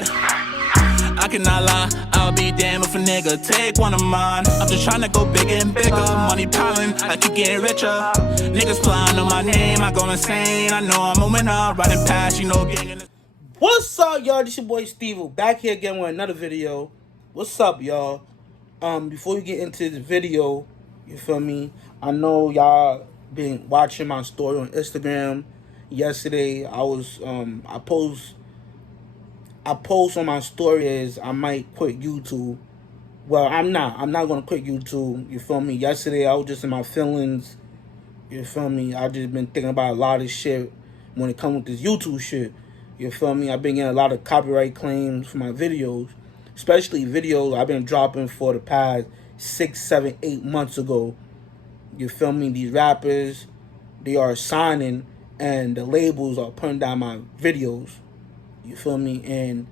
blood. I cannot lie, I'll be damned if a nigga take one of mine. I'm just tryna go bigger and bigger, money piling, I keep getting richer. Niggas flying on my name, I go insane. I know I'm a winner, riding past, you know, getting. What's up, y'all? This your boy Steve, back here again with another video. What's up, y'all? Before we get into the video, you feel me? I know y'all been watching my story on Instagram. Yesterday, I post on my story is I might quit YouTube. Well, I'm not gonna quit YouTube. You feel me? Yesterday, I was just in my feelings. You feel me? I just been thinking about a lot of shit when it comes with this YouTube shit. You feel me? I've been getting a lot of copyright claims for my videos, especially videos I've been dropping for the past 6, 7, 8 months ago. You feel me? These rappers, they are signing, and the labels are putting down my videos. You feel me? And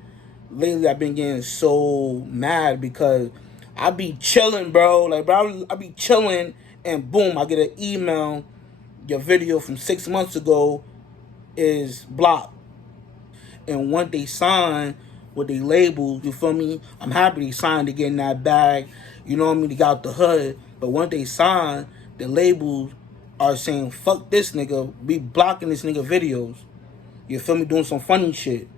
lately I've been getting so mad because I be chilling, bro. Like, bro, I be chilling, and boom, I get an email. Your video from 6 months ago is blocked. And once they sign with they labels, you feel me? I'm happy they signed to get in that bag. You know what I mean? They got the hood. But once they sign, the labels are saying, fuck this nigga. We blocking this nigga videos. You feel me? Doing some funny shit.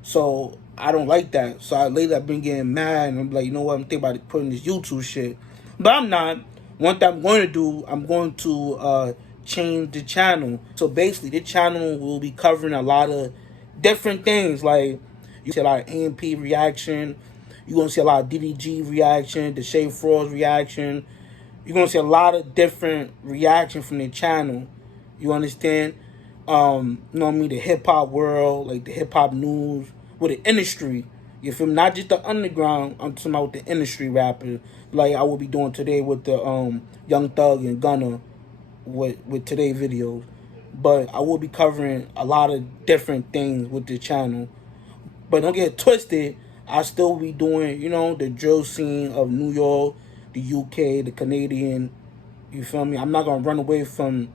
So I don't like that. So lately I've been getting mad, and I'm like, you know what? I'm thinking about putting this YouTube shit. But I'm not. One thing I'm going to do, I'm going to change the channel. So basically, the channel will be covering a lot of different things. Like, you see a lot of AMP reaction. You're going to see a lot of DDG reaction, the Shade Frauds reaction. You're going to see a lot of different reaction from the channel. You understand? You know what I mean? The hip-hop world, like the hip-hop news, with the industry. You feel me? Not just the underground, I'm talking about the industry rappers. Like I will be doing today with the Young Thug and Gunna with today's videos. But I will be covering a lot of different things with the channel. But don't get twisted, I still be doing, you know, the drill scene of New York, the UK, the Canadian. You feel me? I'm not going to run away from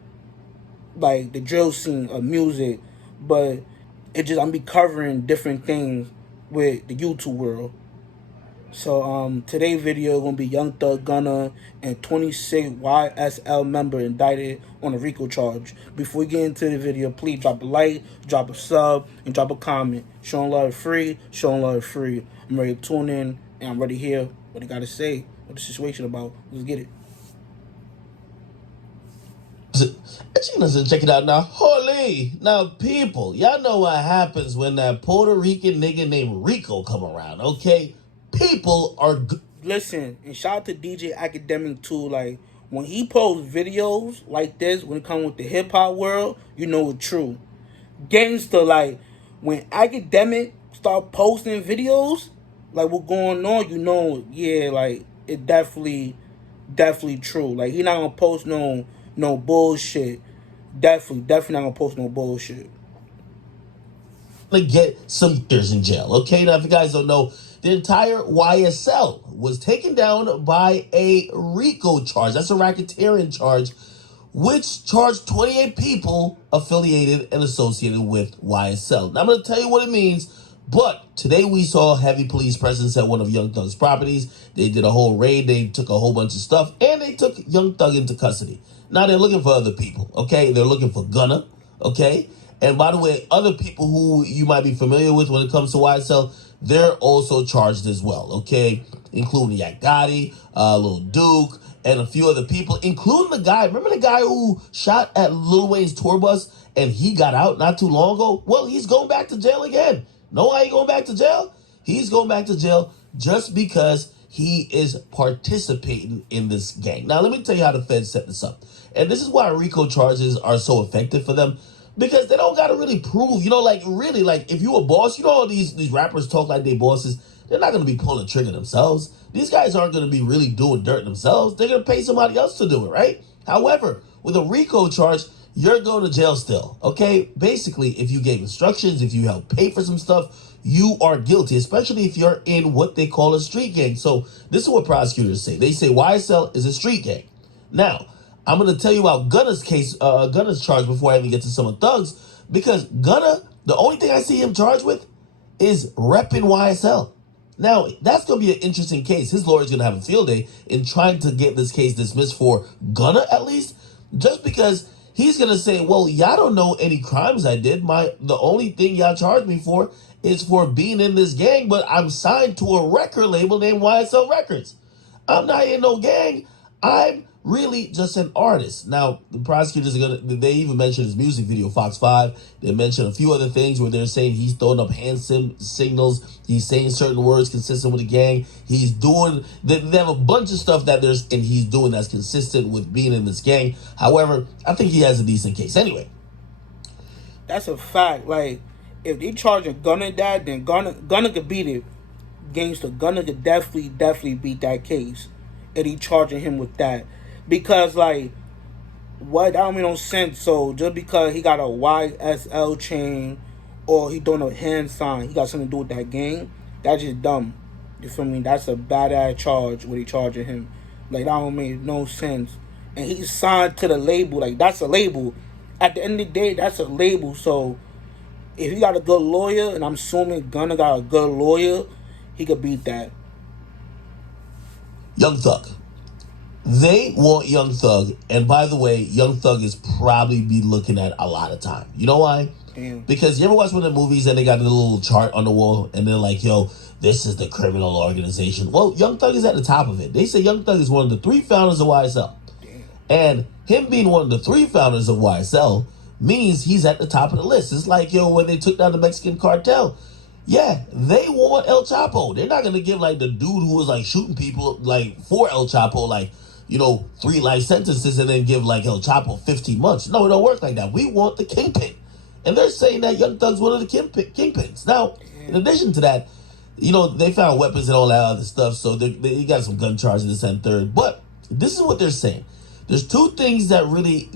like the drill scene of music, but it just I'm be covering different things with the YouTube world. So today's video gonna be Young Thug, Gunna, and 26 YSL member indicted on a RICO charge. Before we get into the video, please drop a like, drop a sub, and drop a comment. Showing love free, showing love free. I'm ready to tune in, and I'm ready to hear what they gotta say, what the situation about. Let's get it. Check it out now. Holy. Now, people, y'all know what happens when that Puerto Rican nigga named Rico come around, okay? People are Listen, and shout out to DJ Academic too. Like, when he posts videos like this, when it comes with the hip-hop world, you know it's true. Gangster, like, when Academic start posting videos, like what's going on, you know, yeah, like, it definitely true. Like, he not gonna post no bullshit. Definitely not gonna post no bullshit. to get some years in jail. Okay, now if you guys don't know, the entire YSL was taken down by a RICO charge. That's a racketeering charge, which charged 28 people affiliated and associated with YSL. Now I'm going to tell you what it means, but today we saw heavy police presence at one of Young Thug's properties. They did a whole raid. They took a whole bunch of stuff, and they took Young Thug into custody. Now they're looking for other people, okay? They're looking for Gunna, okay? And by the way, other people who you might be familiar with when it comes to YSL, they're also charged as well, okay? Including Yak Gotti, Lil Duke, and a few other people, including the guy, remember the guy who shot at Lil Wayne's tour bus and he got out not too long ago? Well, he's going back to jail again. No, I ain't going back to jail. He's going back to jail just because he is participating in this gang. Now, let me tell you how the feds set this up. And this is why RICO charges are so effective for them, because they don't got to really prove, you know, like really, like if you a boss, you know, all these rappers talk like they bosses. They're not going to be pulling the trigger themselves. These guys aren't going to be really doing dirt themselves. They're going to pay somebody else to do it, right? However, with a RICO charge, you're going to jail still, okay? Basically, if you gave instructions, if you helped pay for some stuff, you are guilty, especially if you're in what they call a street gang. So this is what prosecutors say. They say YSL is a street gang. Now, I'm going to tell you about Gunna's case, Gunna's charge before I even get to some of Thug's, because Gunna, the only thing I see him charged with is repping YSL. Now, that's going to be an interesting case. His lawyer's going to have a field day in trying to get this case dismissed for Gunna, at least, just because he's going to say, well, y'all don't know any crimes I did. The only thing y'all charged me for is for being in this gang, but I'm signed to a record label named YSL Records. I'm not in no gang. I'm really just an artist. Now, the prosecutors they even mentioned his music video, Fox 5. They mentioned a few other things where they're saying he's throwing up hand signals. He's saying certain words consistent with the gang. He's doing, they have a bunch of stuff and he's doing that's consistent with being in this gang. However, I think he has a decent case. Anyway. That's a fact. Like, if they charging Gunna that, then Gunna could beat it. Gangster Gunna could definitely beat that case. And he charging him with that. Because, like, what? That don't make no sense. So, just because he got a YSL chain or he doing a hand sign, he got something to do with that gang, that's just dumb. You feel me? That's a badass charge what he charging him. Like, that don't make no sense. And he's signed to the label. Like, that's a label. At the end of the day, that's a label. So, if he got a good lawyer, and I'm assuming Gunna got a good lawyer, he could beat that. Young Thug. They want Young Thug, and by the way, Young Thug is probably be looking at a lot of time. You know why? Damn. Because you ever watch one of the movies and they got a little chart on the wall and they're like, yo, this is the criminal organization. Well, Young Thug is at the top of it. They say Young Thug is one of the 3 founders of YSL. Damn. And him being one of the 3 founders of YSL means he's at the top of the list. It's like, yo, when they took down the Mexican cartel, yeah, they want El Chapo. They're not going to give, like, the dude who was, like, shooting people, like, for El Chapo, like, 3 life sentences and then give, like, El Chapo 15 months. No, it don't work like that. We want the kingpin. And they're saying that Young Thug's one of the kingpins. Now, in addition to that, they found weapons and all that other stuff, so they got some gun charges, this and third. But this is what they're saying. There's 2 things that really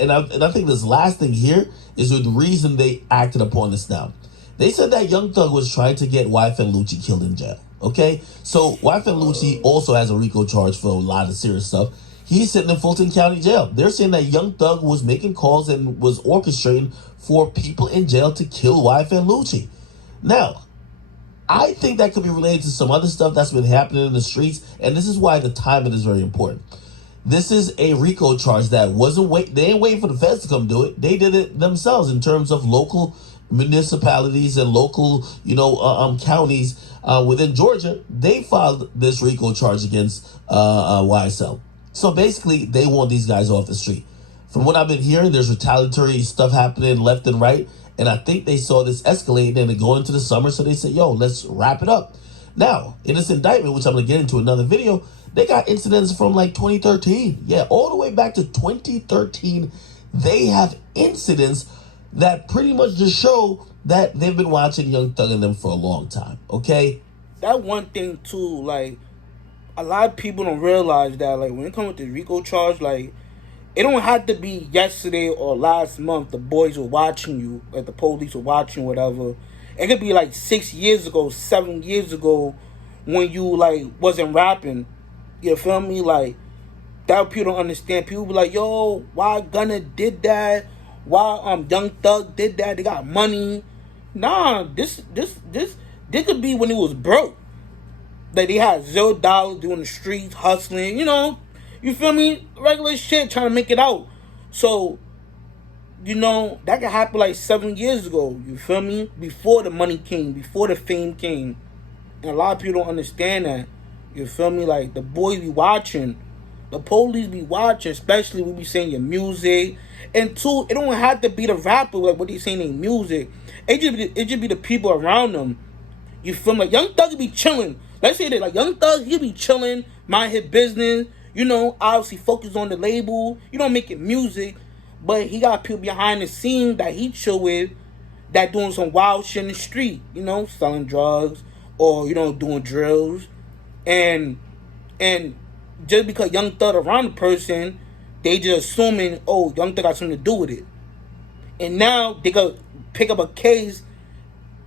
I think this last thing here is the reason they acted upon this now. They said that Young Thug was trying to get YFN Lucci killed in jail. Okay? So YFN Lucci also has a RICO charge for a lot of serious stuff. He's sitting in Fulton County Jail. They're saying that Young Thug was making calls and was orchestrating for people in jail to kill YFN Lucci. Now, I think that could be related to some other stuff that's been happening in the streets, and this is why the timing is very important. This is a RICO charge that they ain't waiting for the feds to come do it. They did it themselves in terms of local municipalities and local, counties within Georgia. They filed this RICO charge against YSL. So basically, they want these guys off the street. From what I've been hearing, there's retaliatory stuff happening left and right. And I think they saw this escalate and go into the summer. So they said, yo, let's wrap it up. Now, in this indictment, which I'm going to get into another video, they got incidents from like 2013. Yeah, all the way back to 2013. They have incidents that pretty much just show that they've been watching Young Thug and them for a long time. Okay? That one thing, too, like, a lot of people don't realize that, like, when it comes with the RICO charge, like, it don't have to be yesterday or last month the boys were watching you, like the police were watching, whatever. It could be like 6 years ago, 7 years ago, when you, like, wasn't rapping. You feel me? Like, that people don't understand. People be like, yo, why Gunna did that? Why Young Thug did that? They got money. Nah, this could be when he was broke. Like, they had $0 doing the streets, hustling, you feel me? Regular shit, trying to make it out. So, that could happen like 7 years ago, you feel me? Before the money came, before the fame came. And a lot of people don't understand that, you feel me? Like, the boys be watching. The police be watching, especially when we saying your music. And 2, it don't have to be the rapper, like what they saying in music. It just be the people around them. You feel me? Like, Young Thug be chilling. Let's say that, like, Young Thug, he'll be chilling, mind his business, obviously focus on the label, making music, but he got people behind the scene that he chill with, that doing some wild shit in the street, selling drugs, or, doing drills, and just because Young Thug around the person, they just assuming, oh, Young Thug got something to do with it. And now they could pick up a case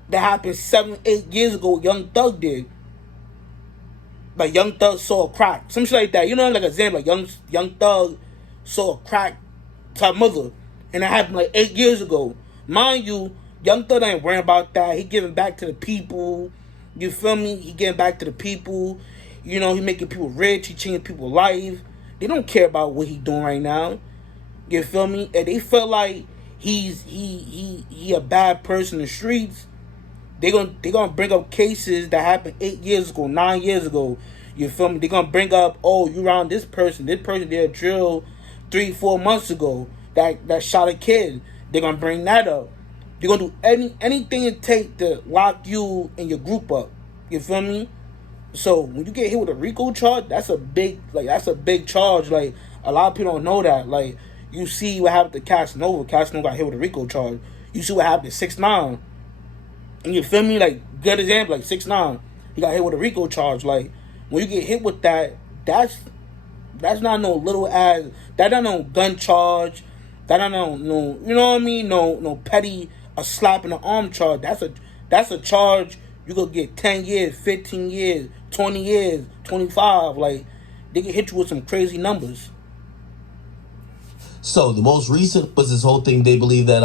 that happened 7, 8 years ago, Young Thug did. Like, Young Thug saw a crack. Some shit like that. Like an example, like Young Thug saw a crack to her mother. And that happened like 8 years ago. Mind you, Young Thug ain't worrying about that. He giving back to the people. You feel me? He getting back to the people. You know, he making people rich. He changing people's life. They don't care about what he doing right now. You feel me? And they feel like he a bad person in the streets. They gonna bring up cases that happened 8 years ago, 9 years ago. You feel me? They gonna bring up, oh, you around this person. This person did a drill 3-4 months ago that shot a kid. They're gonna bring that up. They're gonna do anything it take to lock you and your group up. You feel me? So when you get hit with a RICO charge, that's a big charge. Like, a lot of people don't know that. Like, you see what happened to Casanova. Casanova got hit with a RICO charge. You see what happened to 6ix9ine. And you feel me? Like, good example, like 6ix9ine. He got hit with a RICO charge. Like, when you get hit with that, that's not no little ass. That not no gun charge. That not no you know what I mean? No petty a slap in the arm charge. That's a charge you could get 10 years, 15 years, 20 years, 25. Like, they can hit you with some crazy numbers. So the most recent was this whole thing. They believe that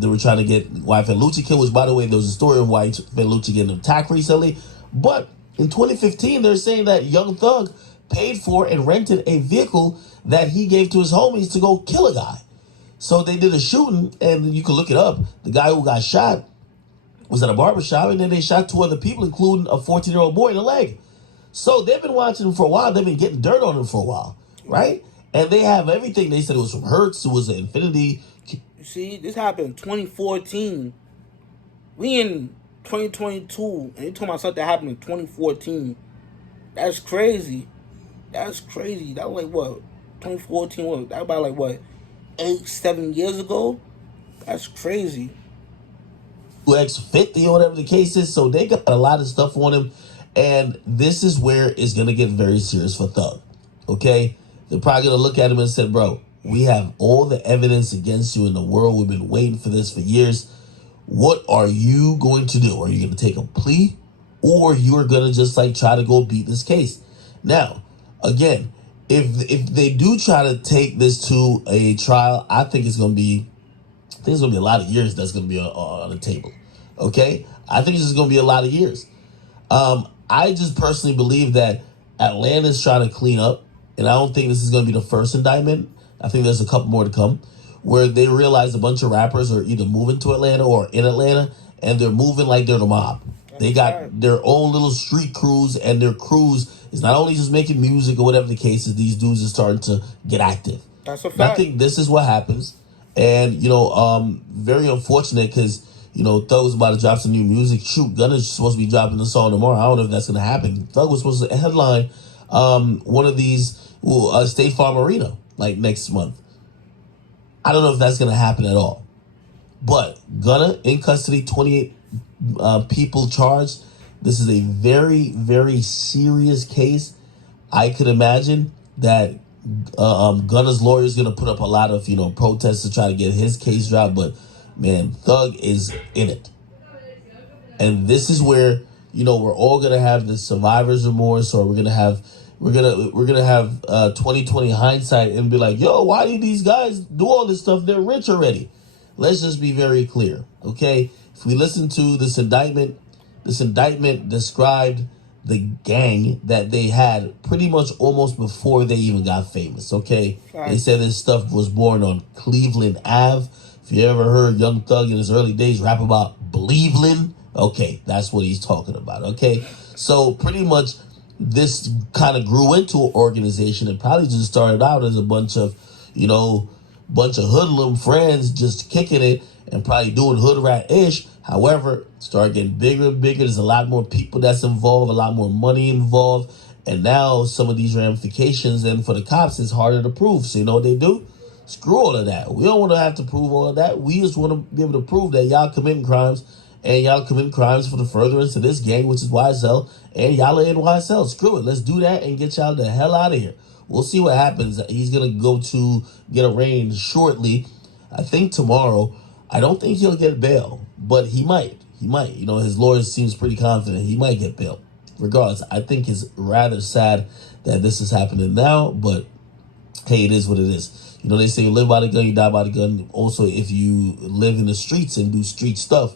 they were trying to get YSL Lucci killed, which, by the way, there was a story of YSL Lucci getting attacked recently. But in 2015, they're saying that Young Thug paid for and rented a vehicle that he gave to his homies to go kill a guy. So they did a shooting, and you can look it up. The guy who got shot was at a barbershop, and then they shot 2 other people, including a 14-year-old boy in the leg. So they've been watching him for a while. They've been getting dirt on him for a while, right? And they have everything. They said it was from Hertz. It was an Infinity. You see, this happened in 2014. We in 2022, and they talking about something that happened in 2014. That's crazy. That's crazy. That was like, what, 2014? What? That was about like, what, 8-7 years ago? That's crazy. X50 or whatever the case is. So they got a lot of stuff on him. And this is where it's going to get very serious for Thug. Okay? They're probably going to look at him and say, bro, we have all the evidence against you in the world. We've been waiting for this for years. What are you going to do? Are you going to take a plea? Or you're going to just like try to go beat this case? Now, again, if they do try to take this to a trial, I think it's going to be a lot of years that's going to be on the table. Okay? I think it's just going to be a lot of years. I just personally believe that Atlanta's trying to clean up, and I don't think this is going to be the first indictment. I think there's a couple more to come, where they realize a bunch of rappers are either moving to Atlanta or in Atlanta, and they're moving like they're the mob. They got their own little street crews, and their crews is not only just making music or whatever the case is, these dudes are starting to get active. That's a fact. And I think this is what happens. And, very unfortunate because, Thug was about to drop some new music. Shoot, Gunna's supposed to be dropping the song tomorrow. I don't know if that's going to happen. Thug was supposed to headline one of these State Farm Arena, like next month. I don't know if that's going to happen at all. But Gunna in custody, 28 people charged. This is a very, very serious case. I could imagine that Gunna's lawyer is going to put up a lot of, protests to try to get his case dropped. But, man, Thug is in it. And this is where, we're all going to have the survivor's remorse, or we're going to have 2020 hindsight and be like, yo, why did these guys do all this stuff? They're rich already. Let's just be very clear, okay? If we listen to this indictment described the gang that they had pretty much almost before they even got famous, okay? Right. They said this stuff was born on Cleveland Ave. If you ever heard Young Thug in his early days rap about Cleveland, okay, that's what he's talking about, okay? So pretty much this kind of grew into an organization. It probably just started out as a bunch of hoodlum friends just kicking it and probably doing hood rat-ish. However, started getting bigger and bigger. There's a lot more people that's involved, a lot more money involved. And now some of these ramifications, and for the cops, it's harder to prove. So you know what they do? Screw all of that. We don't want to have to prove all of that. We just want to be able to prove that y'all committing crimes, and y'all committing crimes for the furtherance of this gang, which is YSL, and y'all are in YSL. Screw it. Let's do that and get y'all the hell out of here. We'll see what happens. He's going to go to get arraigned shortly. I think tomorrow. I don't think he'll get bail, but he might. He might. His lawyer seems pretty confident he might get bail. Regardless, I think it's rather sad that this is happening now, but hey, it is what it is. You know, they say you live by the gun, you die by the gun. Also, if you live in the streets and do street stuff,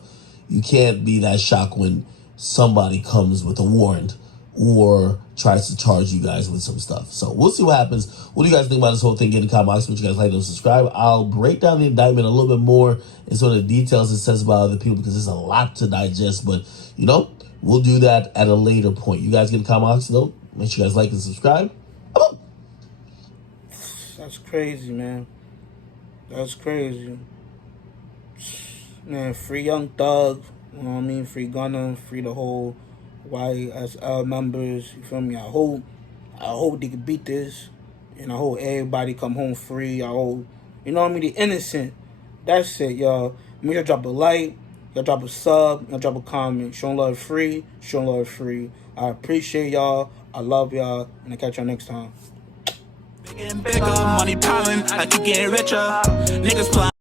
you can't be that shocked when somebody comes with a warrant or tries to charge you guys with some stuff. So we'll see what happens. What do you guys think about this whole thing? Get in the comment box. What you guys like and subscribe. I'll break down the indictment a little bit more and sort of the details it says about other people because there's a lot to digest. But, you know, we'll do that at a later point. You guys get in the comment box, though. Make sure you guys like and subscribe. That's crazy, man. That's crazy. Man, free Young Thug. You know what I mean? Free Gunna. Free the whole YSL members. You feel me? I hope they can beat this. And I hope everybody come home free. I hope, you know what I mean? The innocent. That's it, y'all. Make sure to drop a like. Y'all drop a sub. Y'all drop a comment. Showing love free. Showing love free. I appreciate y'all. I love y'all. And I'll catch y'all next time. Bigger and bigger, money piling, I keep getting richer. Niggas flying.